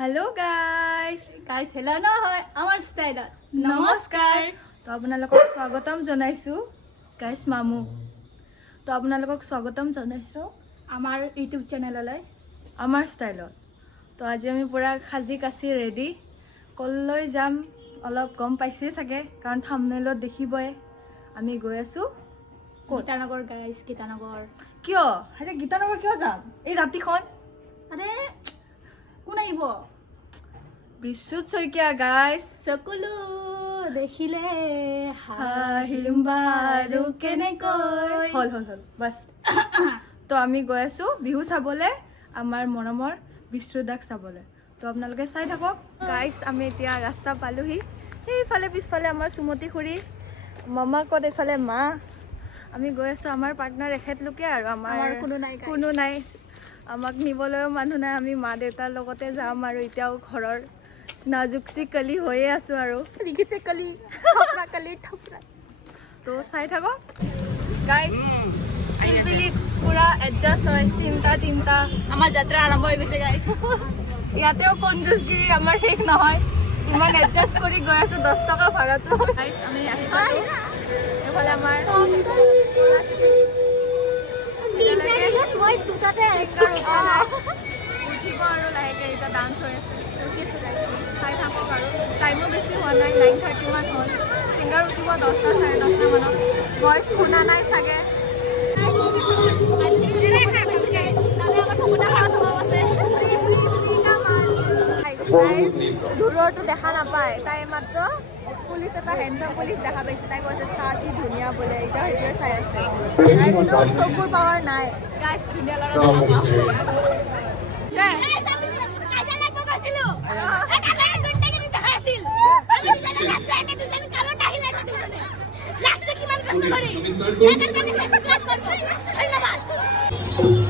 hello guys hello' নহয় আমাৰ ষ্টাইলত নমস্কাৰ তো আপোনালোকক স্বাগতম জনাইছো গাইস মামু তো আপোনালোকক স্বাগতম জনাইছো আমাৰ ইউটিউব চেনেললৈ আমাৰ ষ্টাইলত তো আজি আমি পুৰা খাজি কাছি ৰেডি কললৈ যাম অলপ গম পাইছে চাগে কাৰণ থাম্বনেলত দেখিবই আমি গৈ আছো গীতানগৰ গাইছ গীতানগৰ কিয় আৰে গীতানগৰ কিয় যাম এই ৰাতিখন আৰে কোন আহিব বিশ্বুত শইকীয়া গাইস সকলো দেখিলে হাহিম বাৰু কেনেকৈ হল হল হল বাস তো আমি গৈ আছো বিহু চাবলে আমাৰ মৰমৰ বিশ্বদাক চাবলে তো আপোনালোকে চাই থাকক গাইস আমি এতিয়া ৰাস্তা পালোহি সেইফালে পিছফালে আমাৰ সুমতি খুৰী মামাকত এইফালে মা আমি গৈ আছো আমাৰ পাৰ্টনাৰ এখেতলোকে আৰু আমাৰ কোনো নাই আমাক নিবলৈও মানুহ নাই আমি মা দেউতাৰ লগতে যাম আৰু এতিয়াও ঘৰৰ নাজুকচি কলি হৈয়ে আছো আৰু লিখিছে কলি থপৰা কলি থপৰা তো চাই থাকক গাইস পিলপিলিত পুৰা এডজাষ্ট হয় তিনটা আমাৰ যাত্ৰা আৰম্ভ হৈ গৈছে গাইছ ইয়াতেও কনজুচগিৰি আমাৰ শেষ নহয় ইমান এডজাষ্ট কৰি গৈ আছো 10 টকা ভাড়াটো গাইস আমি আহি পালো এফালে আমাৰ মই দুটাতে উঠিব আৰু লাহেকে এতিয়া ডান্স হৈ আছে চাই থাকক আৰু টাইমো বেছি হোৱা নাই 9:30 মান হ'ল ছিংগাৰ উঠিব 10টা 10:30 মানত ভইচ শুনা নাই চাগে দূৰৰটো দেখা নাপায় তাই মাত্ৰ পুলিচ এটা হেণ্ডচাম পুলিচ দেখা পাইছে তাই কৈছে চাহ কি ধুনীয়া বোলে এতিয়া সেইটোৱে চাই আছে তাই কোনো চকুৰ পাৱাৰ নাই গাইছ ধুনীয়া ল'ৰা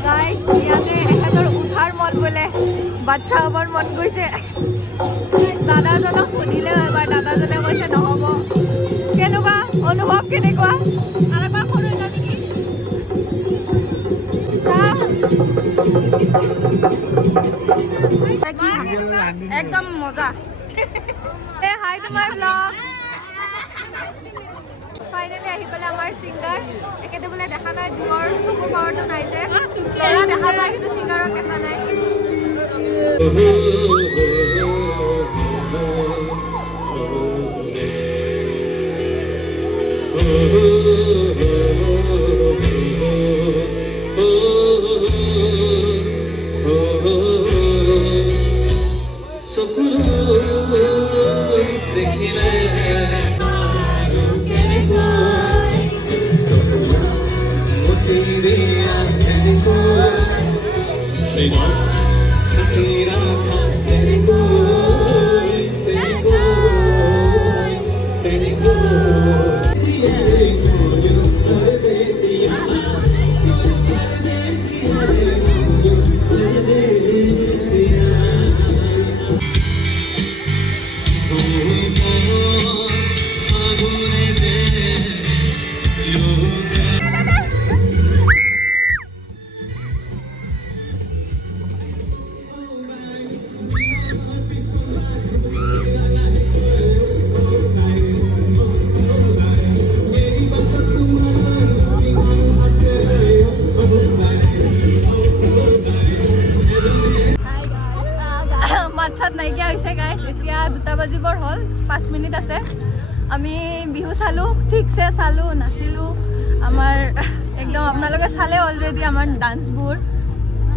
গাইছ ইয়াতে এহেঁতৰ উঠাৰ মন বোলে বাচ্চা হ'বৰ মন গৈছে দাদাজনক সুধিলে এবাৰ দাদাজনে কৈছে নহ'ব কেনেকুৱা অনুভৱ কেনেকুৱা আৰু এবাৰ সৰু হৈ যাওঁ নেকি একদম মজা এই হাই তোমাৰ ব্লগ ফাইনেলি আহি পেলাই আমাৰ ছিংগাৰ একেতে বোলে দেখা নাই দূৰৰ চকুৰ পাৱাৰটো নাই যে ল'ৰা দেখা পায় কিন্তু ছিংগাৰক দেখা নাই দেখিলে মাত নাইকিয়া হৈছে গাইছ এতিয়া 2টা বাজিবৰ হ'ল 5 মিনিট আছে আমি বিহু চালো ঠিকছে চালো নাচিলো আমাৰ একদম আপোনালোকে চালে অলৰেডি আমাৰ ডান্সবোৰ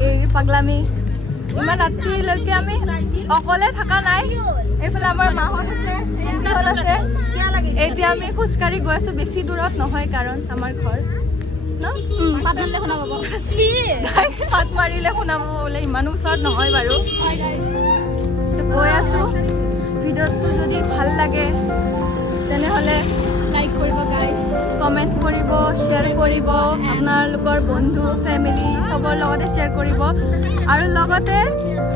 এই পাগলামি ইমান ৰাতিলৈকে আমি অকলে থকা নাই এইফালে আমাৰ মাহঁত আছে এণ্টিহঁত আছে এতিয়া আমি খোজকাঢ়ি গৈ আছো বেছি দূৰত নহয় কাৰণ আমাৰ ঘৰ পাত মাৰিলে শুনা পাব পাত মাৰিলে শুনা পাব বোলে ইমানো ওচৰত নহয় বাৰু গৈ আছো ভিডিঅ'টো যদি ভাল লাগে তেনেহ'লে লাইক কৰিব গাইছ কমেণ্ট কৰিব শ্বেয়াৰ কৰিব আপোনালোকৰ বন্ধু ফেমিলি চবৰ লগতে শ্বেয়াৰ কৰিব আৰু লগতে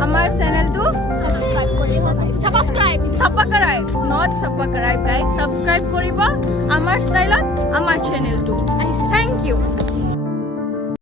আমাৰ চেনেলটো সাবস্ক্ৰাইব কৰিব গাইছ সাবস্ক্ৰাইব নট সাবস্ক্ৰাইব গাইছ সাবস্ক্ৰাইব কৰিব আমাৰ ষ্টাইলত আমাৰ চেনেলটো থেংক ইউ